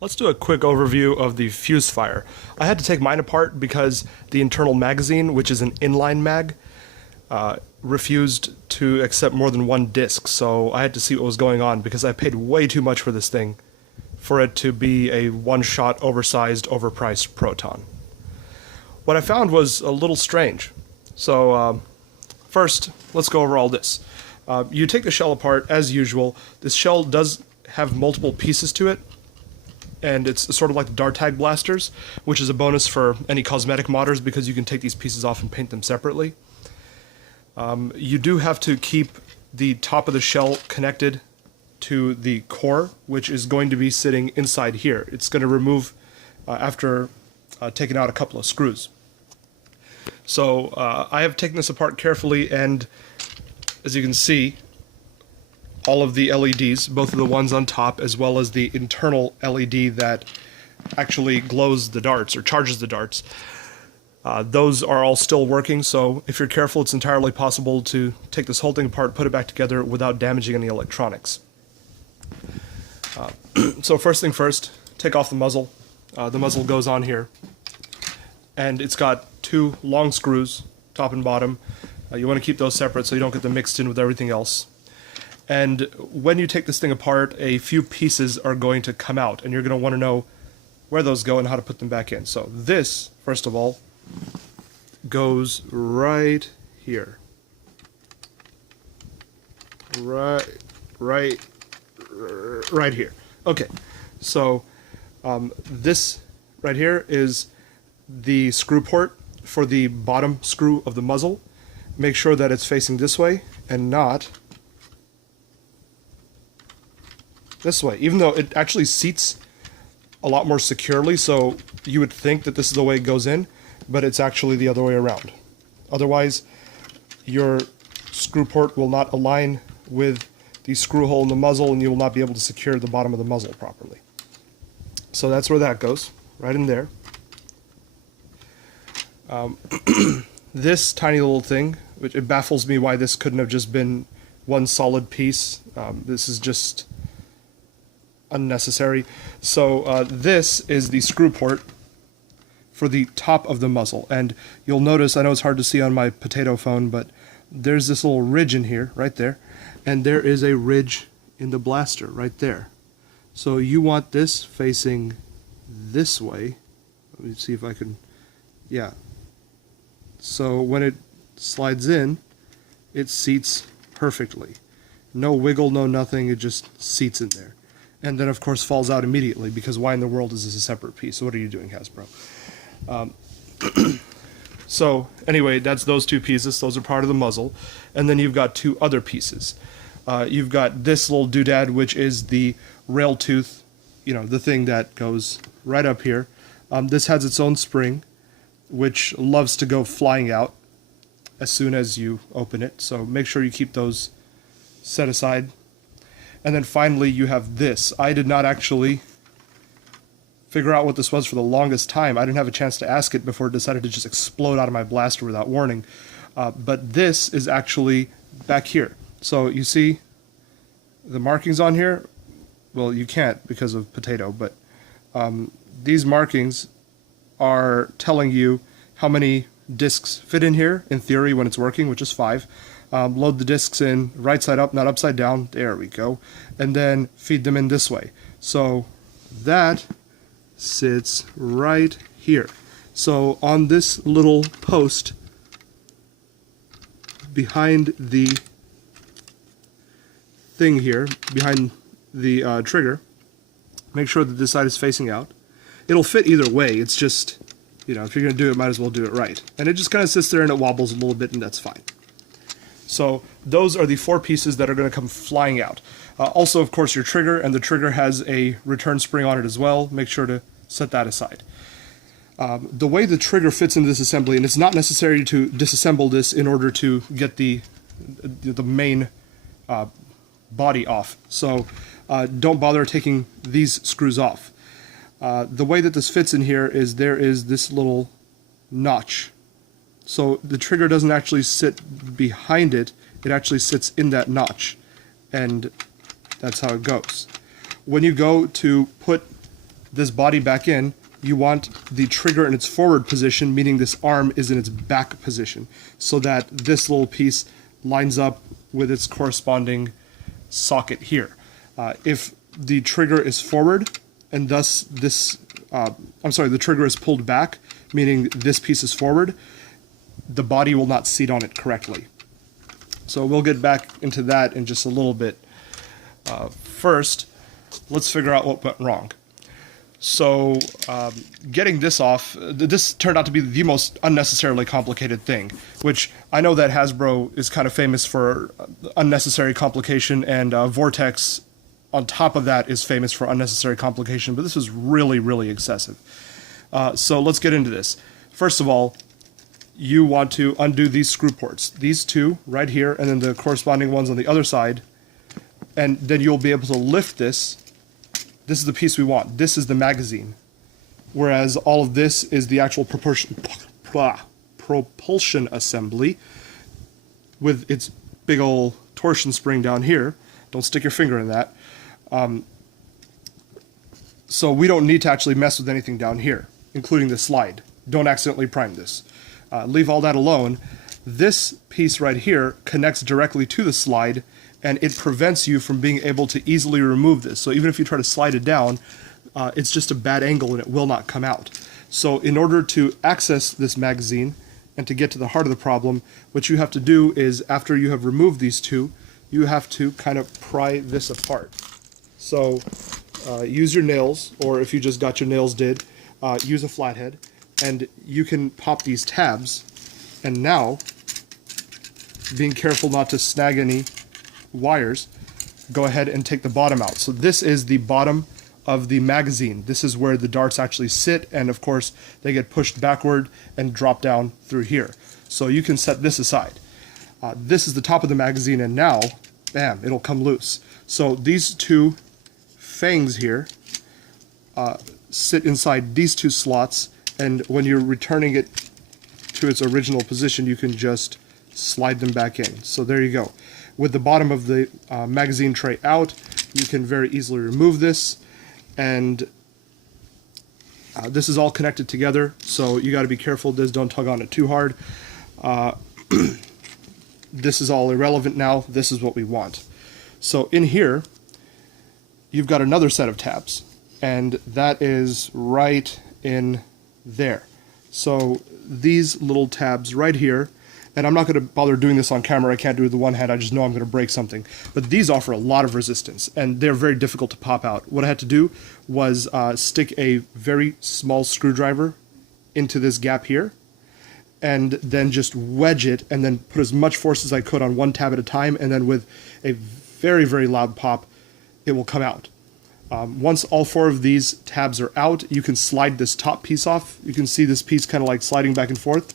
Let's do a quick overview of the Fusefire. I had to take mine apart because the internal magazine, which is an inline mag, refused to accept more than one disc, so I had to see what was going on because I paid way too much for this thing for it to be a one-shot, oversized, overpriced Proton. What I found was a little strange. So first, let's go over all this. You take the shell apart as usual. This shell does have multiple pieces to it, and it's sort of like the dart tag blasters, which is a bonus for any cosmetic modders because you can take these pieces off and paint them separately. You do have to keep the top of the shell connected to the core, which is going to be sitting inside here. It's going to remove after taking out a couple of screws. So I have taken this apart carefully, and as you can see, all of the LEDs, both of the ones on top as well as the internal LED that actually glows the darts or charges the darts, those are all still working. So if you're careful, it's entirely possible to take this whole thing apart, put it back together without damaging any electronics. So first thing first, take off the muzzle. The muzzle goes on here, and it's got two long screws, top and bottom. You want to keep those separate so you don't get them mixed in with everything else. And when you take this thing apart, a few pieces are going to come out, and you're going to want to know where those go and how to put them back in. So this, first of all, goes right here. Right here. Okay, so this right here is the screw port for the bottom screw of the muzzle. Make sure that it's facing this way and not this way, even though it actually seats a lot more securely, so you would think that this is the way it goes in, but it's actually the other way around. Otherwise, your screw port will not align with the screw hole in the muzzle, and you will not be able to secure the bottom of the muzzle properly. So that's where that goes, right in there. This tiny little thing, which it baffles me why this couldn't have just been one solid piece. This is just unnecessary. So this is the screw port for the top of the muzzle, and you'll notice, I know it's hard to see on my potato phone, but there's this little ridge in here, right there, and there is a ridge in the blaster right there. So you want this facing this way. Let me see if I can, yeah. So when it slides in, it seats perfectly. No wiggle, no nothing, it just seats in there. And then of course falls out immediately, because why in the world is this a separate piece? So what are you doing, Hasbro? So anyway, that's those two pieces. Those are part of the muzzle. And then you've got two other pieces. You've got this little doodad, which is the rail tooth, you know, the thing that goes right up here. This has its own spring, which loves to go flying out as soon as you open it. So make sure you keep those set aside. And then finally you have this. I did not actually figure out what this was for the longest time. I didn't have a chance to ask it before it decided to just explode out of my blaster without warning. But this is actually back here. So you see the markings on here? Well, you can't because of potato, but these markings are telling you how many discs fit in here, in theory, when it's working, which is 5. Load the discs in right side up, not upside down. There we go. And then feed them in this way. So that sits right here. So on this little post behind the thing here, behind the trigger, make sure that this side is facing out. It'll fit either way. It's just, you know, if you're going to do it, might as well do it right. And it just kind of sits there and it wobbles a little bit, and that's fine. So those are the 4 pieces that are going to come flying out. Also, of course, your trigger, and the trigger has a return spring on it as well. Make sure to set that aside. The way the trigger fits into this assembly, and it's not necessary to disassemble this in order to get the main body off. So don't bother taking these screws off. The way that this fits in here is there is this little notch. So the trigger doesn't actually sit behind it, it actually sits in that notch, and that's how it goes. When you go to put this body back in, you want the trigger in its forward position, meaning this arm is in its back position, so that this little piece lines up with its corresponding socket here. If the trigger is forward, and thus this, the trigger is pulled back, meaning this piece is forward, the body will not seat on it correctly. So we'll get back into that in just a little bit. First, let's figure out what went wrong. So getting this off, this turned out to be the most unnecessarily complicated thing, which I know that Hasbro is kind of famous for unnecessary complication, and Vortex on top of that is famous for unnecessary complication, but this was really, really excessive. So let's get into this. First of all, you want to undo these screw ports, these two right here, and then the corresponding ones on the other side, and then you'll be able to lift this. This is the piece we want. This is the magazine, whereas all of this is the actual propulsion assembly with its big old torsion spring down here. Don't stick your finger in that. So we don't need to actually mess with anything down here, including the slide. Don't accidentally prime this. Leave all that alone. This piece right here connects directly to the slide, and it prevents you from being able to easily remove this. So even if you try to slide it down, it's just a bad angle and it will not come out. So in order to access this magazine and to get to the heart of the problem, what you have to do is, after you have removed these two, you have to kind of pry this apart. So use your nails, or if you just got your nails did, use a flathead, and you can pop these tabs. And now, being careful not to snag any wires, go ahead and take the bottom out. So this is the bottom of the magazine. This is where the darts actually sit, and of course they get pushed backward and drop down through here. So you can set this aside. This is the top of the magazine, and now, bam, it'll come loose. So these two fangs here sit inside these two slots, and when you're returning it to its original position, you can just slide them back in. So there you go. With the bottom of the magazine tray out, you can very easily remove this, and this is all connected together, so you got to be careful. Don't tug on it too hard. This is all irrelevant now. This is what we want. So in here, you've got another set of tabs, and that is right in there. So these little tabs right here, and I'm not going to bother doing this on camera. I can't do it with the one hand. I just know I'm going to break something. But these offer a lot of resistance, and they're very difficult to pop out. What I had to do was stick a very small screwdriver into this gap here, and then just wedge it, and then put as much force as I could on one tab at a time, and then with a very, very loud pop, it will come out. Once all four of these tabs are out, you can slide this top piece off. You can see this piece kind of like sliding back and forth.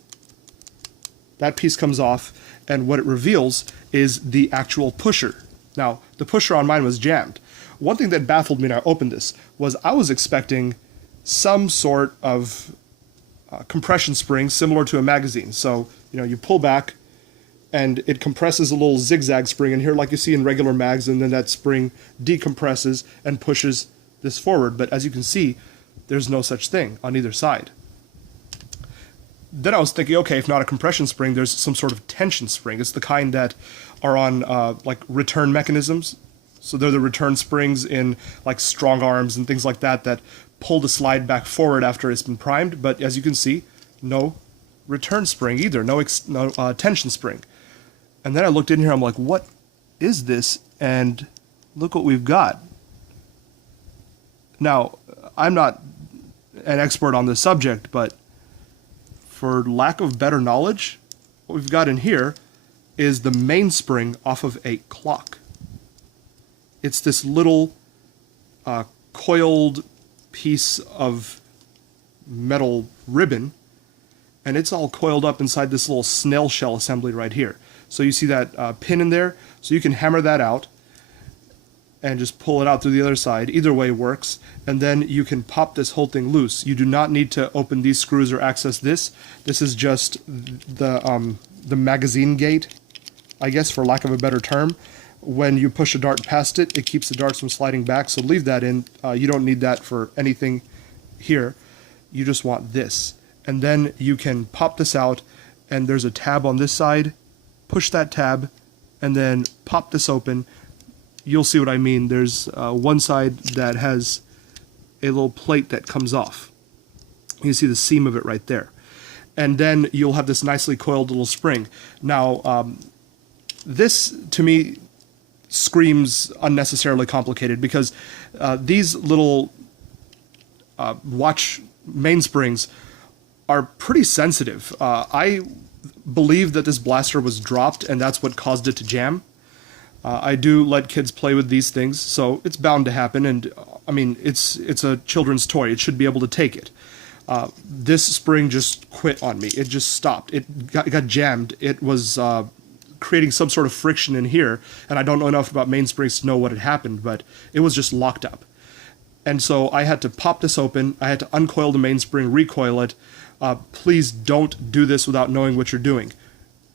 That piece comes off, and what it reveals is the actual pusher. Now, the pusher on mine was jammed. One thing that baffled me when I opened this was I was expecting some sort of compression spring similar to a magazine. So, you know, you pull back, and it compresses a little zigzag spring in here like you see in regular mags, and then that spring decompresses and pushes this forward. But as you can see, there's no such thing on either side. Then I was thinking, okay, if not a compression spring, there's some sort of tension spring. It's the kind that are on like return mechanisms. So they're the return springs in like strong arms and things like that that pull the slide back forward after it's been primed. But as you can see, no return spring either, no tension spring. And then I looked in here, I'm like, what is this? And look what we've got. Now, I'm not an expert on this subject, but for lack of better knowledge, what we've got in here is the mainspring off of a clock. It's this little coiled piece of metal ribbon, and it's all coiled up inside this little snail shell assembly right here. So you see that pin in there, so you can hammer that out and just pull it out through the other side. Either way works, and then you can pop this whole thing loose. You do not need to open these screws or access this. This is just the magazine gate, I guess, for lack of a better term. when you push a dart past it, it keeps the darts from sliding back, so leave that in. You don't need that for anything here. You just want this. And then you can pop this out, and there's a tab on this side. Push that tab, and then pop this open. You'll see what I mean. There's one side that has a little plate that comes off. You see the seam of it right there. And then you'll have this nicely coiled little spring. Now, this, to me, screams unnecessarily complicated, because these little watch mainsprings are pretty sensitive. I believe that this blaster was dropped, and that's what caused it to jam. I do let kids play with these things, so it's bound to happen, and I mean, it's a children's toy. It should be able to take it. This spring just quit on me. It just stopped. It got jammed. It was creating some sort of friction in here, and I don't know enough about mainsprings to know what had happened, but it was just locked up. And so I had to pop this open. I had to uncoil the mainspring, recoil it. Please don't do this without knowing what you're doing.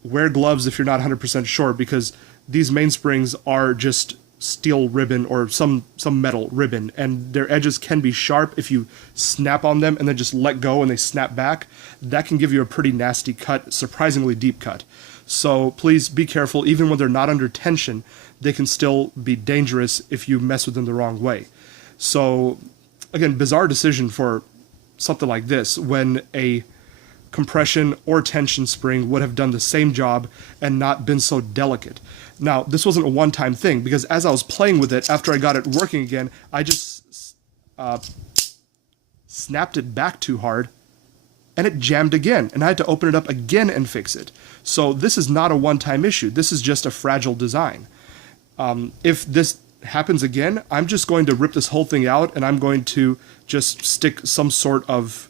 Wear gloves if you're not 100% sure, because these mainsprings are just steel ribbon or some metal ribbon, and their edges can be sharp. If you snap on them and then just let go and they snap back, that can give you a pretty nasty cut, surprisingly deep cut. So please be careful. Even when they're not under tension, they can still be dangerous if you mess with them the wrong way. So again, bizarre decision for something like this, when a compression or tension spring would have done the same job and not been so delicate. Now, this wasn't a one-time thing, because as I was playing with it, after I got it working again, I just snapped it back too hard, and it jammed again, and I had to open it up again and fix it. So this is not a one-time issue. This is just a fragile design. If this happens again, I'm just going to rip this whole thing out, and I'm going to just stick some sort of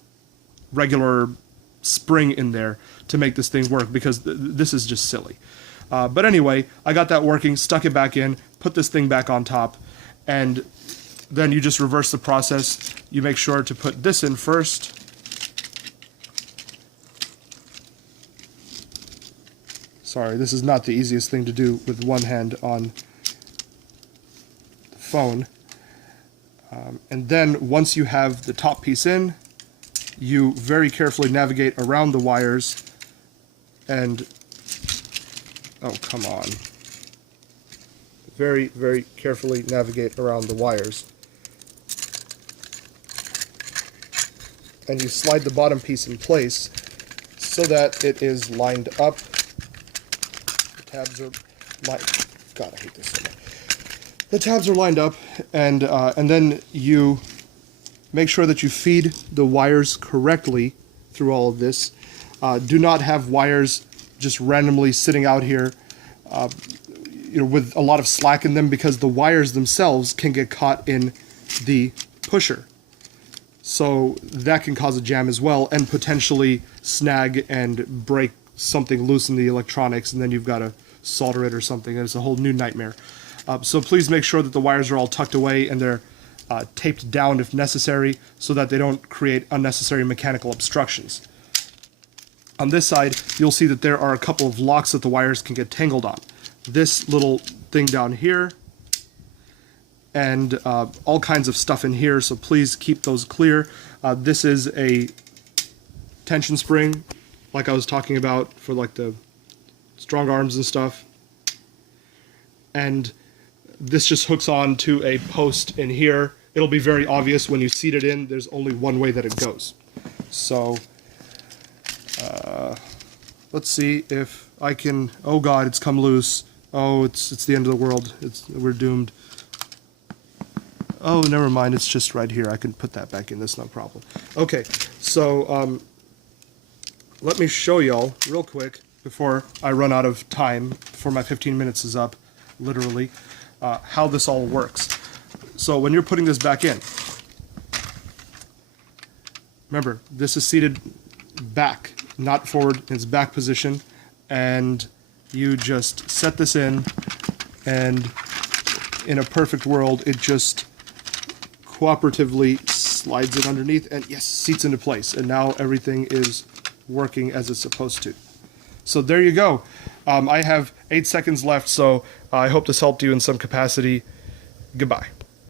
regular spring in there to make this thing work, because this is just silly. But anyway, I got that working, stuck it back in, put this thing back on top, and then you just reverse the process. You make sure to put this in first. Sorry, this is not the easiest thing to do with one hand on the phone. And then once you have the top piece in, you very carefully navigate around the wires and, oh, come on. Very, very carefully navigate around the wires. And you slide the bottom piece in place so that it is lined up. The tabs are lined. God, I hate this so much. The tabs are lined up, and then you make sure that you feed the wires correctly through all of this. Do not have wires just randomly sitting out here, with a lot of slack in them, because the wires themselves can get caught in the pusher. So that can cause a jam as well, and potentially snag and break something loose in the electronics, and then you've got to solder it or something, and it's a whole new nightmare. So please make sure that the wires are all tucked away and they're taped down if necessary, so that they don't create unnecessary mechanical obstructions. On this side, you'll see that there are a couple of locks that the wires can get tangled on. This little thing down here, and all kinds of stuff in here, so please keep those clear. This is a tension spring, like I was talking about, for like the strong arms and stuff. And this just hooks on to a post in here. It'll be very obvious when you seat it in. There's only one way that it goes. So let's see if I can. Oh God, it's come loose. Oh, it's the end of the world. We're doomed. Oh, never mind. It's just right here. I can put that back in. That's no problem. Okay, so let me show y'all real quick before I run out of time, before my 15 minutes is up, literally, how this all works. So when you're putting this back in, remember, this is seated back, not forward, in its back position, and you just set this in, and in a perfect world, it just cooperatively slides it underneath, and yes, seats into place, and now everything is working as it's supposed to. So there you go. I have 8 seconds left, so I hope this helped you in some capacity. Goodbye.